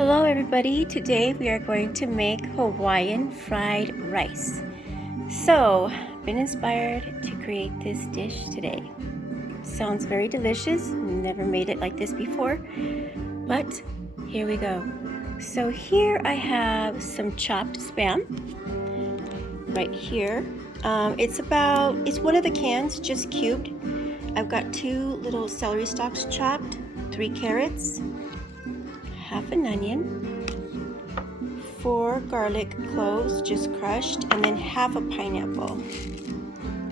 Hello everybody, today we are going to make Hawaiian fried rice. So, I've been inspired to create this dish today. Sounds very delicious, never made it like this before, but here we go. So here I have some chopped Spam, right here. It's one of the cans, just cubed. I've got 2 little celery stalks chopped, 3 carrots, half an onion, 4 garlic cloves just crushed, and then half a pineapple.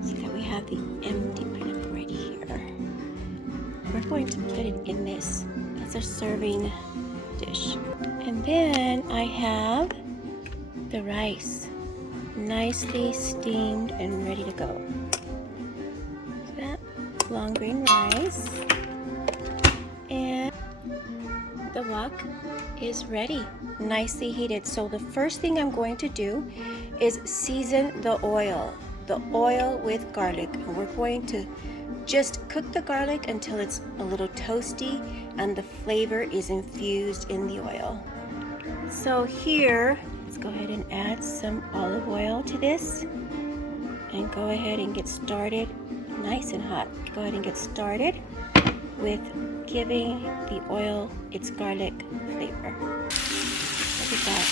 See that we have the empty pineapple right here. We're going to put it in this as a serving dish. And then I have the rice, nicely steamed and ready to go. See that? Long grain rice. And the wok is ready, nicely heated. So the first thing I'm going to do is season the oil with garlic. And we're going to just cook the garlic until it's a little toasty and the flavor is infused in the oil. So here, let's go ahead and add some olive oil to this and go ahead and get started. Nice and hot. Go ahead and get started with giving the oil its garlic flavor. Look at that.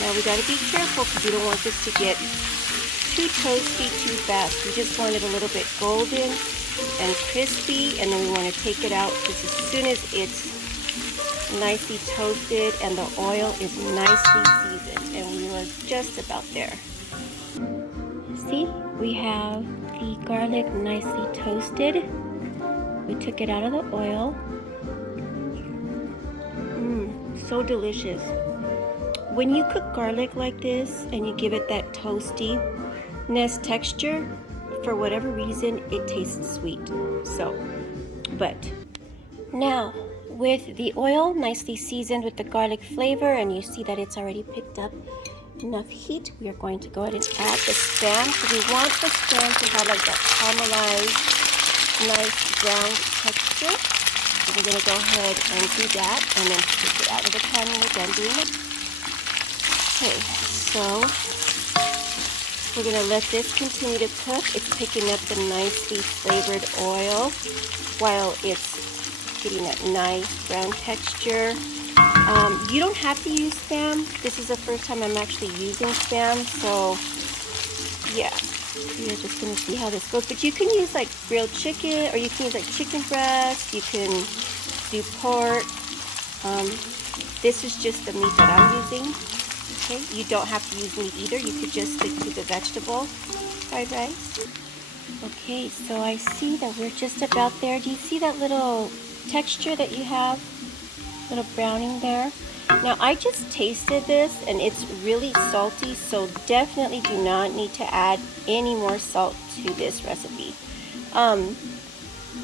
Now we gotta be careful because we don't want this to get too toasty too fast. We just want it a little bit golden and crispy, and then we want to take it out just as soon as it's nicely toasted and the oil is nicely seasoned, and we are just about there. See, we have the garlic nicely toasted. We took it out of the oil. So delicious. When you cook garlic like this and you give it that toastiness texture, for whatever reason, it tastes sweet. But now with the oil nicely seasoned with the garlic flavor, and you see that it's already picked up enough heat, we are going to go ahead and add the Spam. So we want the Spam to have like that caramelized, nice brown texture. So we're going to go ahead and do that and then take it out of the pan when we're done doing it. Okay, so we're going to let this continue to cook. It's picking up the nicely flavored oil while it's getting that nice brown texture. You don't have to use Spam. This is the first time I'm actually using Spam, so yeah. We're just going to see how this goes. But you can use like grilled chicken, or you can use like chicken breast. You can do pork. This is just the meat that I'm using. Okay, you don't have to use meat either. You could just stick to the vegetable fried rice. Okay, so I see that we're just about there. Do you see that little texture that you have? Little browning there. Now I just tasted this and it's really salty, so definitely do not need to add any more salt to this recipe.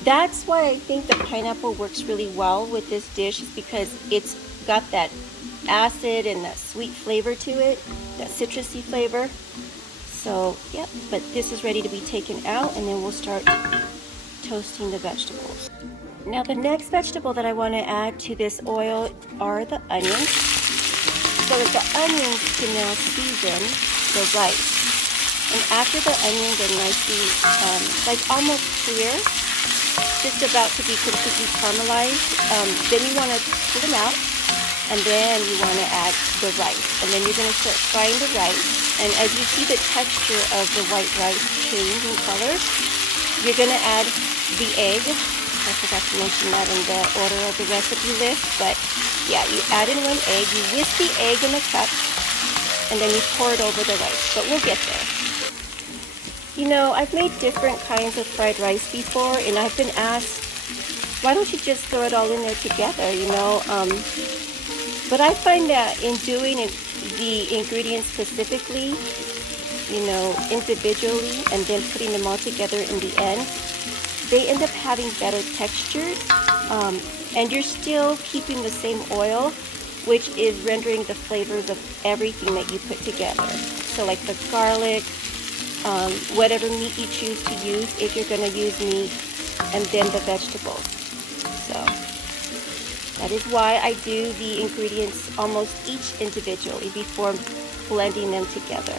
That's why I think the pineapple works really well with this dish, is because it's got that acid and that sweet flavor to it, that citrusy flavor. So yep, but this is ready to be taken out, and then we'll start toasting the vegetables. Now the next vegetable that I want to add to this oil are the onions, so that the onions can now season the rice. And after the onions are nicely, like almost clear, just about to be completely caramelized, then you want to pull them out, and then you want to add the rice. And then you're going to start frying the rice, and as you see the texture of the white rice change in color, you're going to add the egg. I forgot to mention that in the order of the recipe list, but yeah, you add in 1 egg, you whisk the egg in a cup, and then you pour it over the rice, but we'll get there. You know, I've made different kinds of fried rice before, and I've been asked, why don't you just throw it all in there together, you know? But I find that in doing the ingredients specifically, you know, individually, and then putting them all together in the end, they end up having better textures, and you're still keeping the same oil, which is rendering the flavors of everything that you put together. So like the garlic, whatever meat you choose to use, if you're going to use meat, and then the vegetables. So That is why I do the ingredients almost each individually before blending them together.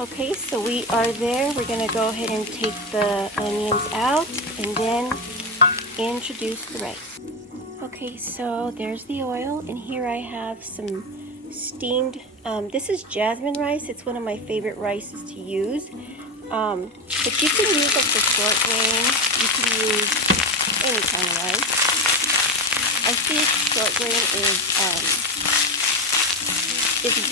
Okay, so we are there. We're going to go ahead and take the onions out and then introduce the rice. Okay, so there's the oil, and here I have some steamed, this is jasmine rice. It's one of my favorite rices to use. But you can use like the short grain, you can use any kind of rice. I think short grain is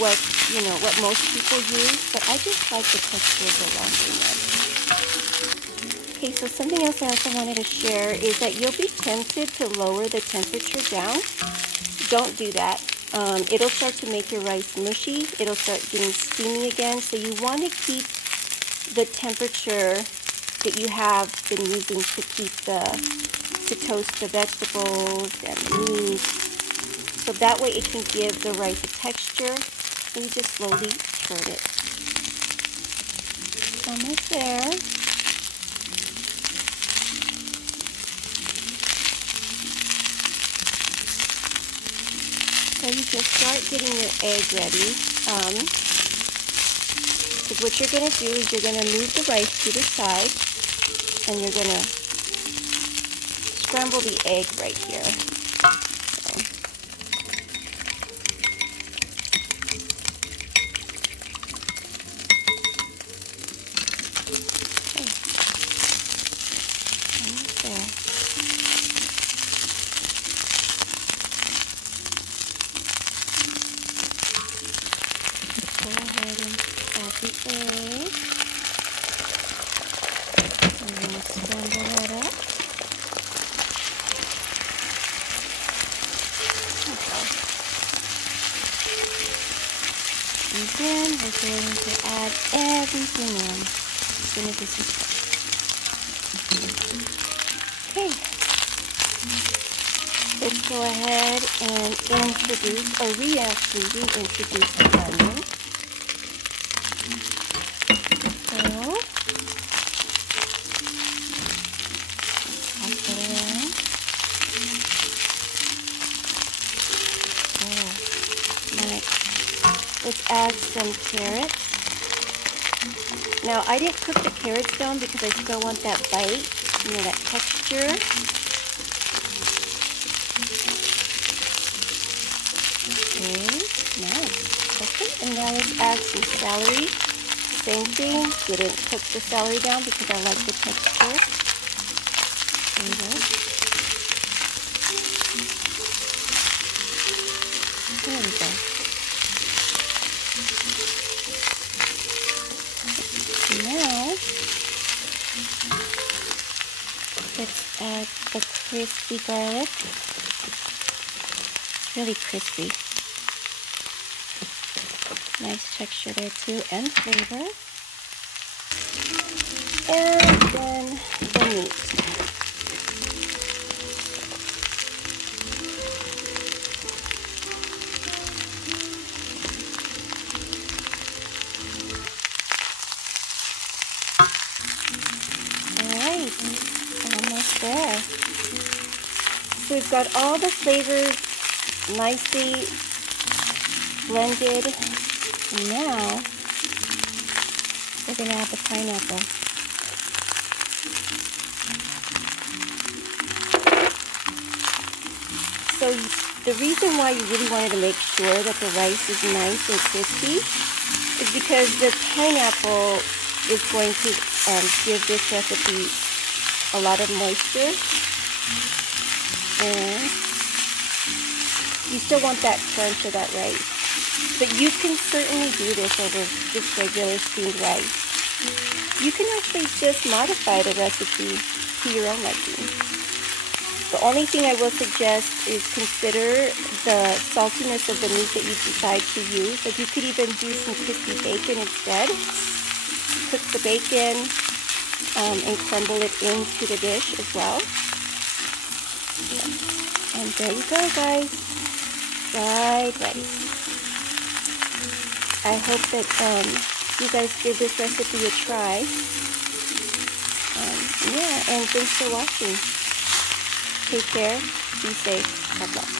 what, you know, what most people use, but I just like the texture of the long grain rice. Okay, so something else I also wanted to share is that you'll be tempted to lower the temperature down. Don't do that. It'll start to make your rice mushy. It'll start getting steamy again, so you want to keep the temperature that you have been using to toast the vegetables and the meat. So that way it can give the rice a texture, and you just slowly turn it. Almost there. So you can start getting your egg ready. Because what you're going to do is you're going to move the rice to the side, and you're going to scramble the egg right here. Go ahead and add the egg. I'm going to scramble that up. Okay. And then we're going to add everything in as soon as this is done. Okay. Let's go ahead and introduce, or reintroduce the onion. Let's add some carrots. Now, I didn't cook the carrots down because I still want that bite, you know, that texture. Okay, nice. Okay, and now let's add some celery. Same thing, didn't cook the celery down because I like the texture. There we go. There we go. Now, let's add the crispy garlic. It's really crispy. Nice texture there too, and flavor. And then the meat. Alright, almost there. So we've got all the flavors nicely blended. And now we're going to add the pineapple. So the reason why you really wanted to make sure that the rice is nice and crispy is because the pineapple is going to give this recipe a lot of moisture, and you still want that crunch of that rice. But you can certainly do this over just regular steamed rice. You can actually just modify the recipe to your own liking. The only thing I will suggest is consider the saltiness of the meat that you decide to use. Like, you could even do some crispy bacon instead. Cook the bacon and crumble it into the dish as well. And there you go, guys. Fried rice. I hope that you guys give this recipe a try. Yeah, and thanks for watching. Take care. Be safe. God bless.